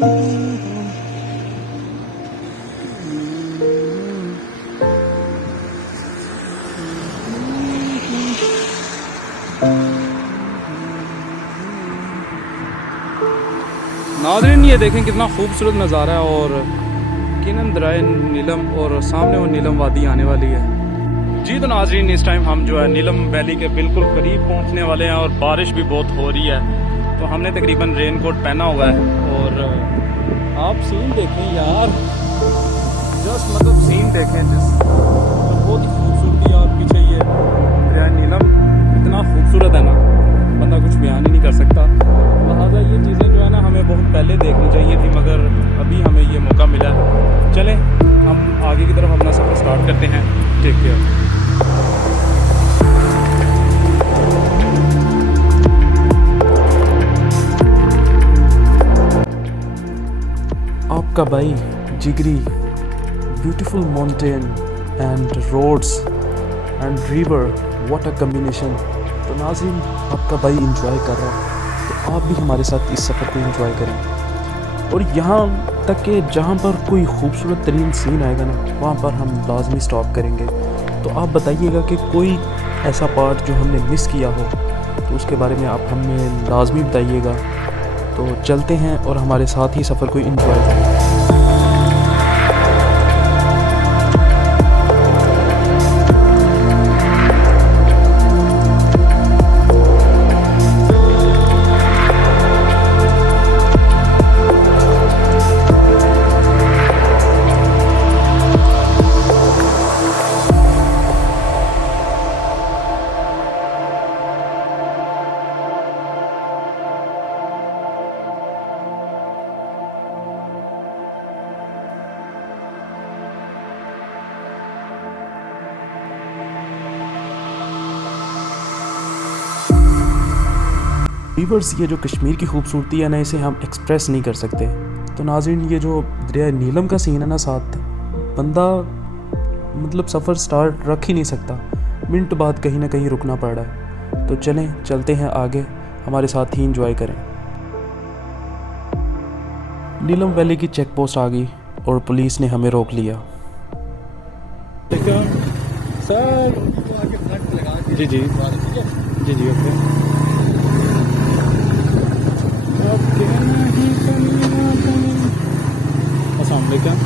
नाज़रीन ये देखें कितना खूबसूरत नज़ारा है और यकीनन दरिया नीलम और सामने वो नीलम वादी आने वाली है। जी तो नाज़रीन इस टाइम हम जो है नीलम वैली के बिल्कुल करीब पहुंचने वाले हैं और बारिश भी बहुत हो रही है, तो हमने तकरीबन रेन कोट पहना हुआ है। और आप सीन देखें यार, जस्ट मतलब सीन देखें जिस बहुत ही खूबसूरती। और पीछे ये दरिया नीलम इतना खूबसूरत है ना, बंदा कुछ बयान ही नहीं कर सकता। लिहाजा ये चीज़ें जो है ना हमें बहुत पहले देखनी चाहिए थी, मगर अभी हमें ये मौका मिला। चलें हम आगे की तरफ अपना सफ़र स्टार्ट करते हैं। Take care. आपका भाई जिगरी, beautiful mountain and roads and river, what a combination. तो नाज़रीन आपका भाई इंजॉय कर रहा है, तो आप भी हमारे साथ इस सफ़र को एंजॉय करें। और यहाँ तक कि जहाँ पर कोई खूबसूरत तरीन सीन आएगा ना, वहाँ पर हम लाजमी स्टॉप करेंगे। तो आप बताइएगा कि कोई ऐसा पार्ट जो हमने मिस किया हो, तो उसके बारे में आप हमें लाजमी बताइएगा। तो चलते हैं और हमारे साथ ही सफ़र को एंजॉय करें। वीवर्स, ये जो कश्मीर की खूबसूरती है ना, इसे हम एक्सप्रेस नहीं कर सकते। तो नाज़रीन ये जो दरिया नीलम का सीन है ना, साथ बंदा मतलब सफ़र स्टार्ट रख ही नहीं सकता, मिनट बाद कहीं ना कहीं रुकना पड़ रहा है। तो चलते हैं आगे, हमारे साथ ही इंजॉय करें। नीलम वैली की चेक पोस्ट आ गई और पुलिस ने हमें रोक लिया। सर जी जी जी जी ओके। अस्सलाम वालेकुम।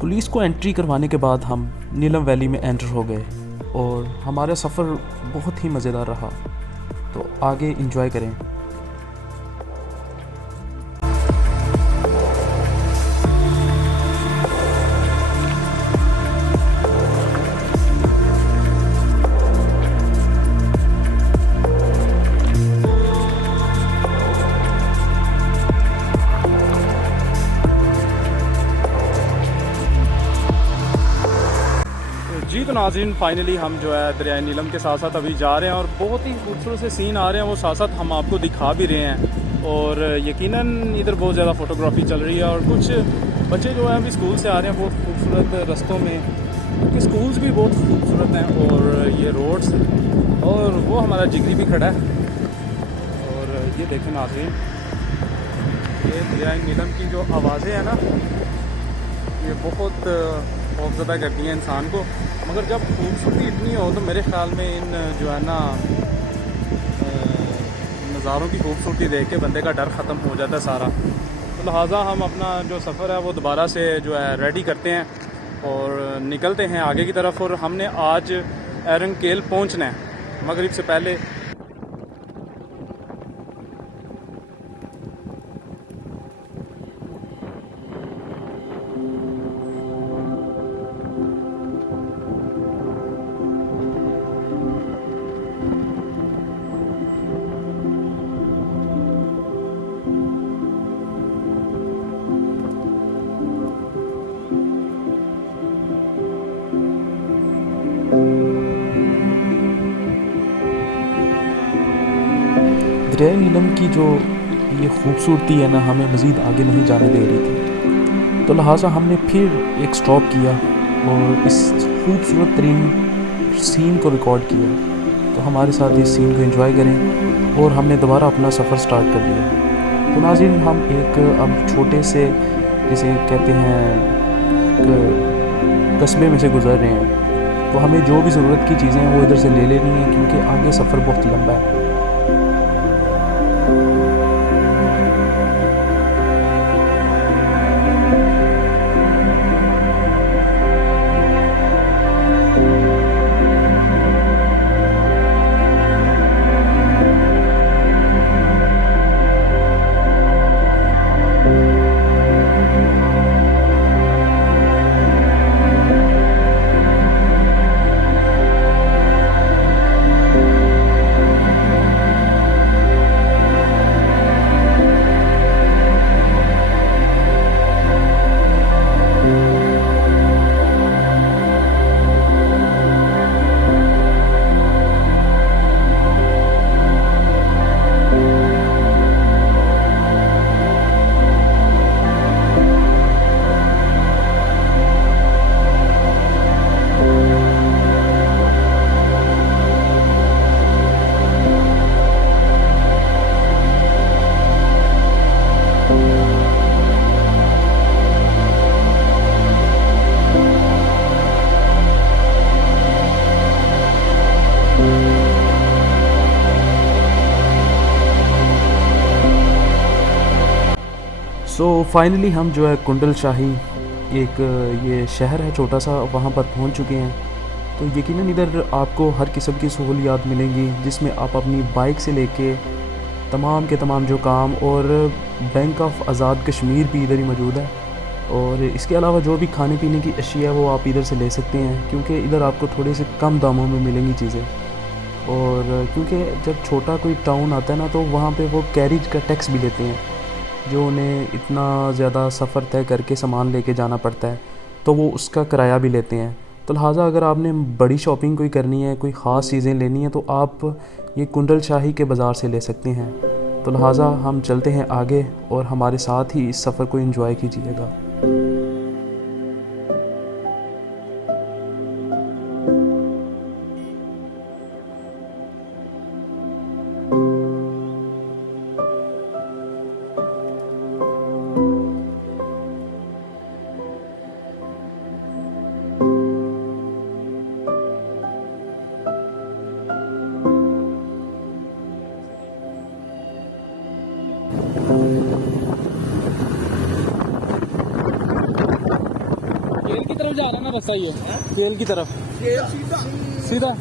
पुलिस को एंट्री करवाने के बाद हम नीलम वैली में एंटर हो गए और हमारा सफ़र बहुत ही मज़ेदार रहा। तो आगे एंजॉय करें। जी तो नाज़रीन फाइनली हम जो है दरिया नीलम के साथ साथ अभी जा रहे हैं और बहुत ही खूबसूरत से सीन आ रहे हैं, वो साथ साथ हम आपको दिखा भी रहे हैं। और यकीनन इधर बहुत ज़्यादा फ़ोटोग्राफी चल रही है और कुछ बच्चे जो हैं अभी स्कूल से आ रहे हैं बहुत खूबसूरत रास्तों में, क्योंकि स्कूल्स भी बहुत खूबसूरत हैं और ये रोड्स, और वो हमारा जिगरी भी खड़ा है। और ये देखें नाज़रीन, ये दरिया नीलम की जो आवाज़ें हैं ना, ये बहुत खौफज़दा करती हैं इंसान को। मगर जब खूबसूरती इतनी हो तो मेरे ख़्याल में इन जो है ना नज़ारों की खूबसूरती देख के बंदे का डर ख़त्म हो जाता है सारा। तो लिहाजा हम अपना जो सफ़र है वो दोबारा से जो है रेडी करते हैं और निकलते हैं आगे की तरफ। और हमने आज एरंकेल पहुंचना है मगरिब से पहले। दरिया नीलम की जो ये खूबसूरती है ना, हमें मज़ीद आगे नहीं जाने दे रही थी। तो लिहाजा हमने फिर एक स्टॉप किया और इस खूबसूरत तरीन सीन को रिकॉर्ड किया। तो हमारे साथ इस सीन को एंजॉय करें और हमने दोबारा अपना सफ़र स्टार्ट कर लिया। तो नाज़रीन, हम एक अब छोटे से जिसे कहते हैं कस्बे में से गुज़र रहे हैं। तो हमें जो भी ज़रूरत की चीज़ें हैं वो इधर से ले लेनी है, क्योंकि आगे सफ़र बहुत लंबा है। सो फाइनली हम जो है कुंडल शाही, एक ये शहर है छोटा सा, वहाँ पर पहुँच चुके हैं। तो यकीनन इधर आपको हर किस्म की सहूलियात मिलेंगी, जिसमें आप अपनी बाइक से लेके तमाम के तमाम जो काम, और बैंक ऑफ आज़ाद कश्मीर भी इधर ही मौजूद है। और इसके अलावा जो भी खाने पीने की अशिया वो आप इधर से ले सकते हैं, क्योंकि इधर आपको थोड़े से कम दामों में मिलेंगी चीज़ें। और क्योंकि जब छोटा कोई टाउन आता है ना, तो वहाँ पे वो कैरिज का टैक्स भी लेते हैं, जो उन्हें इतना ज़्यादा सफ़र तय करके सामान लेके जाना पड़ता है, तो वो उसका किराया भी लेते हैं। तो लिहाजा अगर आपने बड़ी शॉपिंग कोई करनी है, कोई ख़ास चीज़ें लेनी है, तो आप ये कुंडल शाही के बाज़ार से ले सकते हैं। तो लिहाजा हम चलते हैं आगे और हमारे साथ ही इस सफ़र को एंजॉय कीजिएगा। तेल की तरफ जा रहा है ना रास्ता, ये तेल की तरफ सीधा।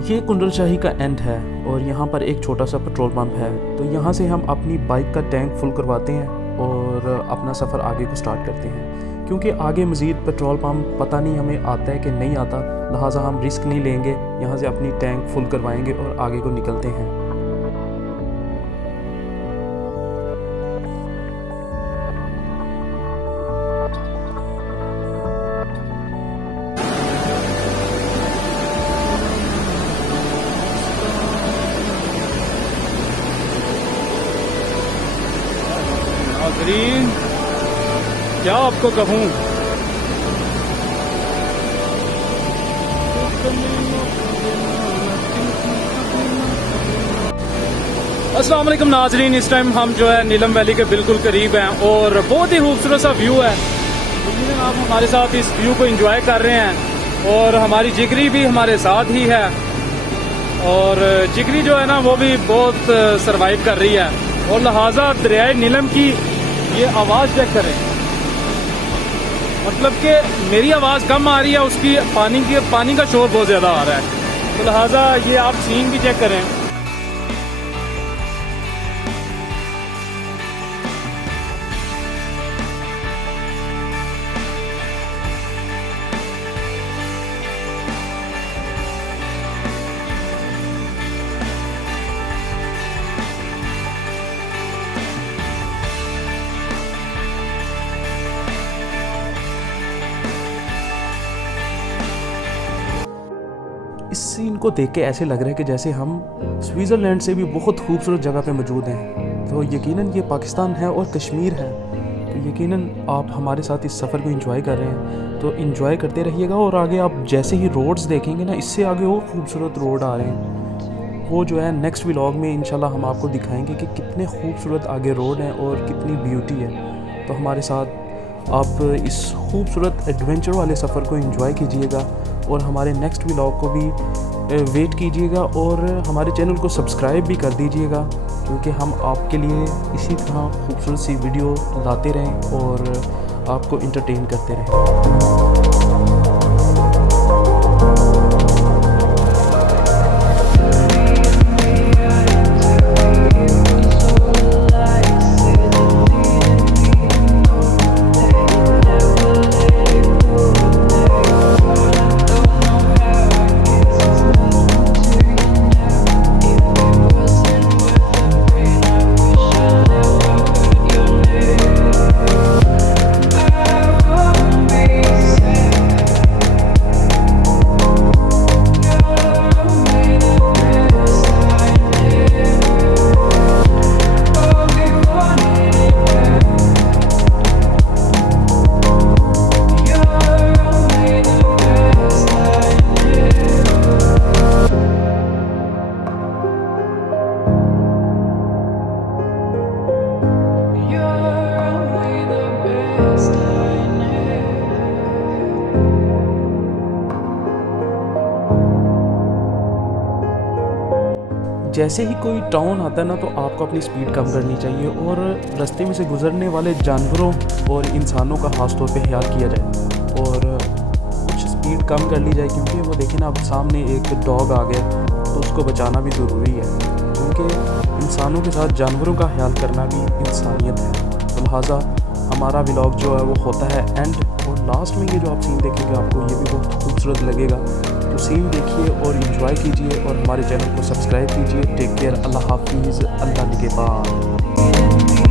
ये कुंडल शाही का एंड है और यहाँ पर एक छोटा सा पेट्रोल पंप है। तो यहाँ से हम अपनी बाइक का टैंक फुल करवाते हैं और अपना सफ़र आगे को स्टार्ट करते हैं, क्योंकि आगे मज़ीद पेट्रोल पंप पता नहीं हमें आता है कि नहीं आता। लिहाजा हम रिस्क नहीं लेंगे, यहाँ से अपनी टैंक फुल करवाएंगे और आगे को निकलते हैं। नाज़रीन, क्या आपको कहूँ, अस्सलाम वालेकुम नाज़रीन। इस टाइम हम जो है नीलम वैली के बिल्कुल करीब हैं और बहुत ही खूबसूरत सा व्यू है। यकीनन आप हमारे साथ इस व्यू को एंजॉय कर रहे हैं और हमारी जिगरी भी हमारे साथ ही है। और जिगरी जो है ना वो भी बहुत सरवाइव कर रही है, और लिहाजा दरियाए नीलम की ये आवाज़ चेक करें, मतलब कि मेरी आवाज़ कम आ रही है, उसकी पानी का शोर बहुत ज़्यादा आ रहा है। तो लिहाजा ये आप सीन भी चेक करें। इस सीन को देख के ऐसे लग रहा है कि जैसे हम स्विट्ज़रलैंड से भी बहुत खूबसूरत जगह पे मौजूद हैं। तो यकीनन ये पाकिस्तान है और कश्मीर है, तो यकीनन आप हमारे साथ इस सफ़र को एंजॉय कर रहे हैं, तो एंजॉय करते रहिएगा। और आगे आप जैसे ही रोड्स देखेंगे ना, इससे आगे और खूबसूरत रोड आ रहे हैं, वो जो है नेक्स्ट व्लॉग में इंशाल्लाह हम आपको दिखाएंगे कि कितने खूबसूरत आगे रोड हैं और कितनी ब्यूटी है। तो हमारे साथ आप इस खूबसूरत एडवेंचर वाले सफ़र को एंजॉय कीजिएगा और हमारे नेक्स्ट व्लॉग को भी वेट कीजिएगा और हमारे चैनल को सब्सक्राइब भी कर दीजिएगा, क्योंकि हम आपके लिए इसी तरह खूबसूरत सी वीडियो लाते रहें और आपको इंटरटेन करते रहें। जैसे ही कोई टाउन आता है ना, तो आपको अपनी स्पीड कम करनी चाहिए और रास्ते में से गुजरने वाले जानवरों और इंसानों का खास तौर पे ख्याल किया जाए और कुछ स्पीड कम कर ली जाए, क्योंकि वो देखें ना, अब सामने एक डॉग आ गया तो उसको बचाना भी ज़रूरी है, क्योंकि इंसानों के साथ जानवरों का ख्याल करना भी इंसानियत है। तो लिहाजा हमारा व्लॉग जो है वो होता है एंड, और लास्ट में ये जो आप सीन देखेंगे आपको ये भी बहुत खूबसूरत लगेगा। तो सीन देखिए और एंजॉय कीजिए और हमारे चैनल को सब्सक्राइब कीजिए। टेक केयर, अल्लाह हाफिज़, अल्लाह निगहबान।